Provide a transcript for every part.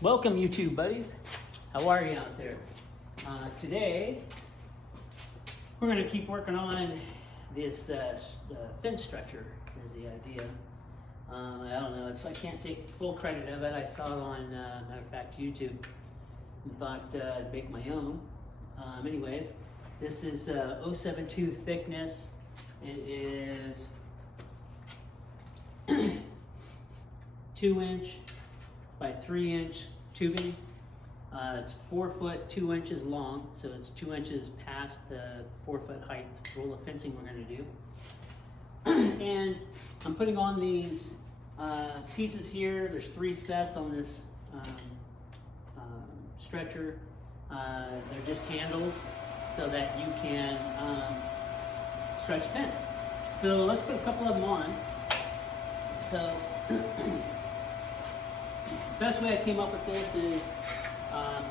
Welcome, YouTube buddies. How are you out there? Today, we're going to keep working on this fence stretcher is the idea. I don't know, I can't take full credit of it. I saw it on, matter of fact, YouTube and thought I'd make my own. Anyways, this is 0.72 thickness. It is 2-inch by 3-inch tubing. It's 4 foot 2 inches long, so it's 2 inches past the 4 foot height roll of fencing we're going to do. And I'm putting on these pieces here. There's 3 sets on this stretcher. They're just handles so that you can stretch a fence. So let's put a couple of them on. So the best way I came up with this is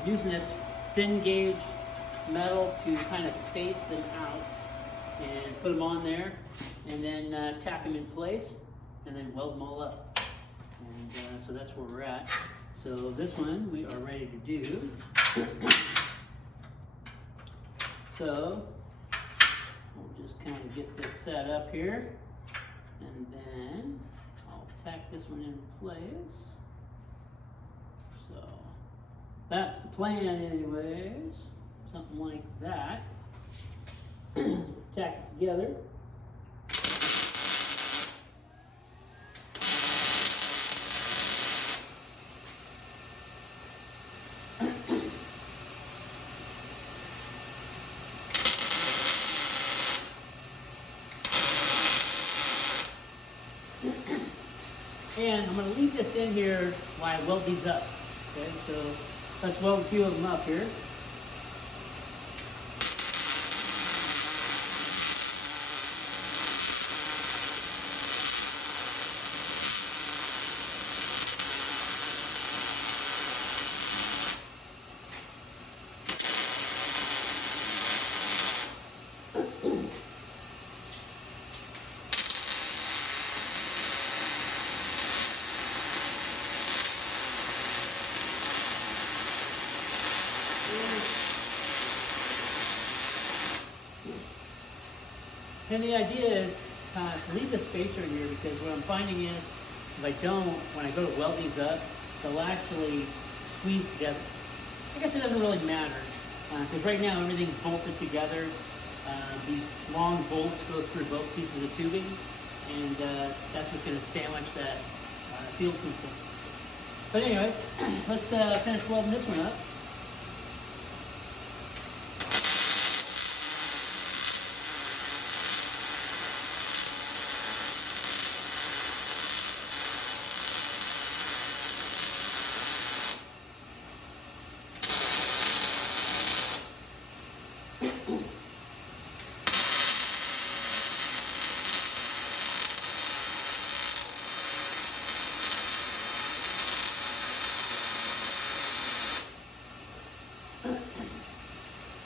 using this thin gauge metal to kind of space them out and put them on there, and then tack them in place and then weld them all up. And so that's where we're at. So this one we are ready to do. So we'll just kind of get this set up here, and then I'll tack this one in place. So that's the plan anyways, something like that. Tack it together. And I'm going to leave this in here while I weld these up. Okay, so let's weld a few of them up here. And the idea is to leave the spacer in here, because what I'm finding is if I don't, when I go to weld these up, they'll actually squeeze together. I guess it doesn't really matter, because right now everything's bolted together. These long bolts go through both pieces of tubing, and that's what's going to sandwich that field tube. But anyway, let's finish welding this one up.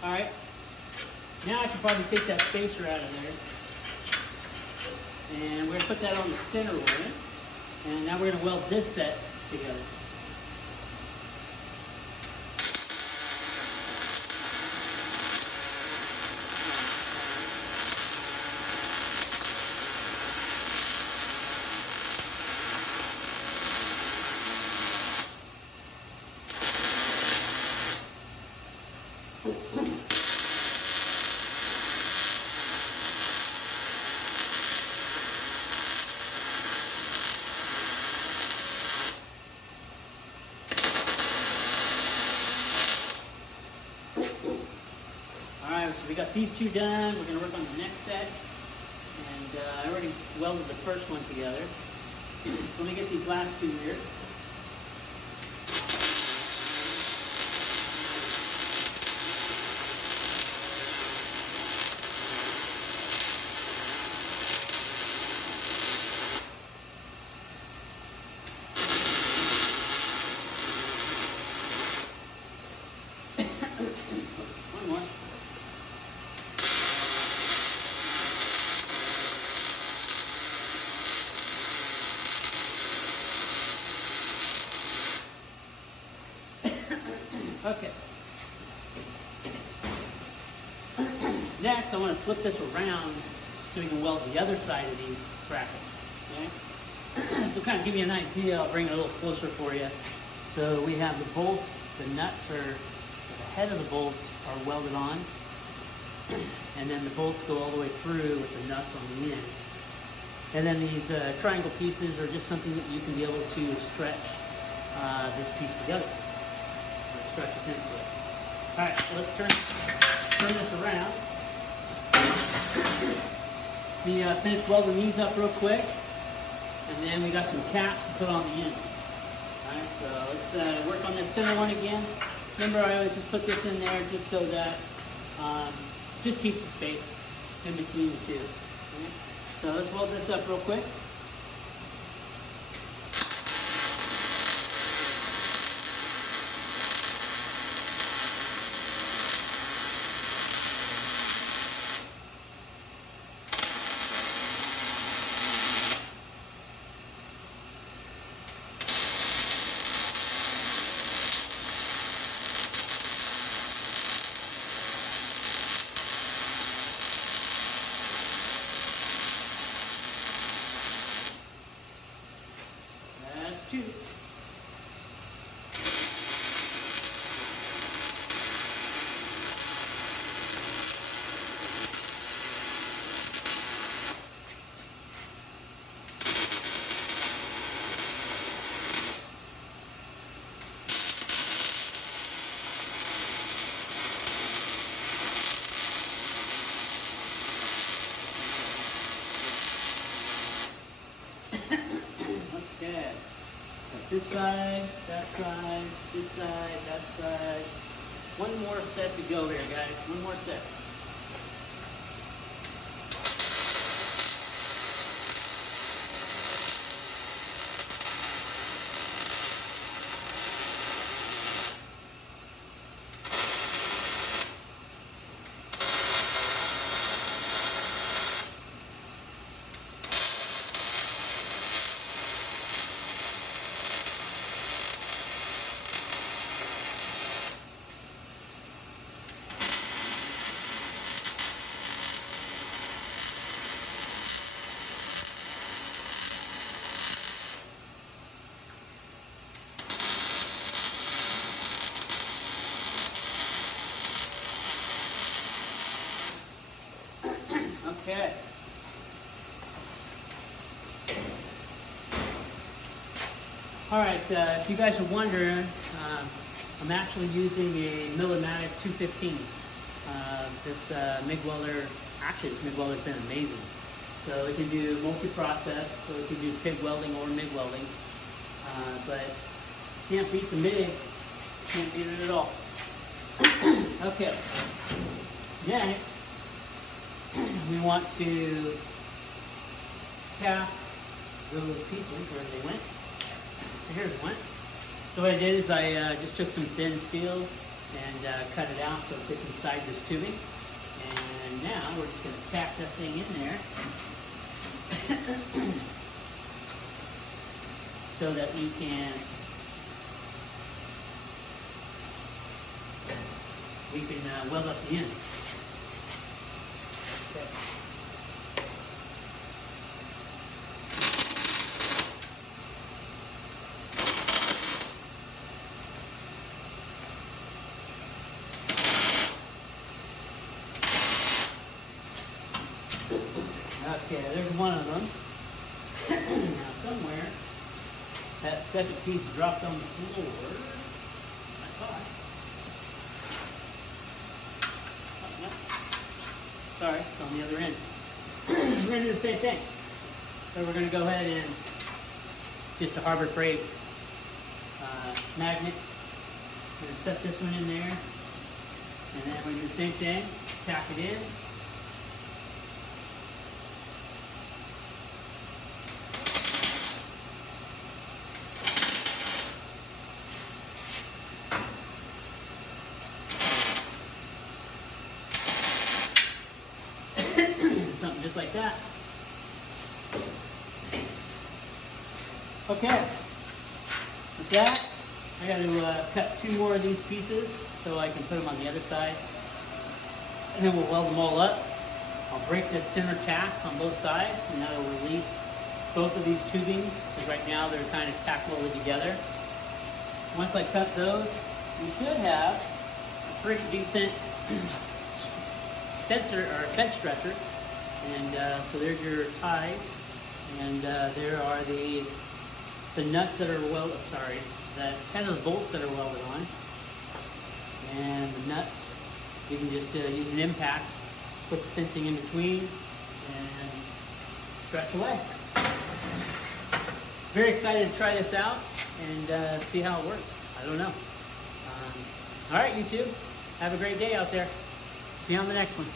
Alright, now I can probably take that spacer out of there, and we're going to put that on the center one, and now we're going to weld this set together. Alright, so we got these two done. We're going to work on the next set. And I already welded the first one together. So let me get these last two here. One more. I want to flip this around so we can weld the other side of these brackets. Okay? So kind of give you an idea, I'll bring it a little closer for you. So we have the bolts, the nuts are, the head of the bolts are welded on, and then the bolts go all the way through with the nuts on the end. And then these triangle pieces are just something that you can be able to stretch this piece together, or stretch it into it. All right, so let's turn this around. We finished welding these up real quick, and then we got some caps to put on the ends. All right, so let's work on this center one again. Remember, I always just put this in there just so that just keeps the space in between the two. Okay? So let's weld this up real quick. Two. Okay. This side, that side, this side, that side. One more set to go here, guys. One more set. Okay. All right, if you guys are wondering, I'm actually using a Millimatic 215. This MIG welder, actually this MIG welder has been amazing. So it can do multi-process, so it can do TIG welding or MIG welding. But can't beat the MIG, can't beat it at all. Okay, next we want to cap those pieces where they went. So here's one. So what I did is I just took some thin steel and cut it out so it fits inside this tubing. And now we're just going to tack that thing in there so that we can weld up the ends. Okay. Okay, there's one of them. Now somewhere that second piece dropped on the floor. I thought. Oh, no. Sorry, it's on the other end. We're going to do the same thing. So we're going to go ahead and just a Harbor Freight magnet. We're going to set this one in there. And then we're going to do the same thing. Tack it in. Something just like that. Okay, with that, I got to cut 2 more of these pieces so I can put them on the other side, and then we'll weld them all up, I'll break this center tack on both sides, and that'll release both of these tubings, because right now they're kind of tacked all together. Once I cut those, you should have a pretty decent fencer or fence stretcher. And so there's your ties, and there are the nuts that are that has those bolts that are welded on, and the nuts. You can just use an impact, put the fencing in between, and stretch away. Very excited to try this out and see how it works. I don't know. All right, YouTube. Have a great day out there. See you on the next one.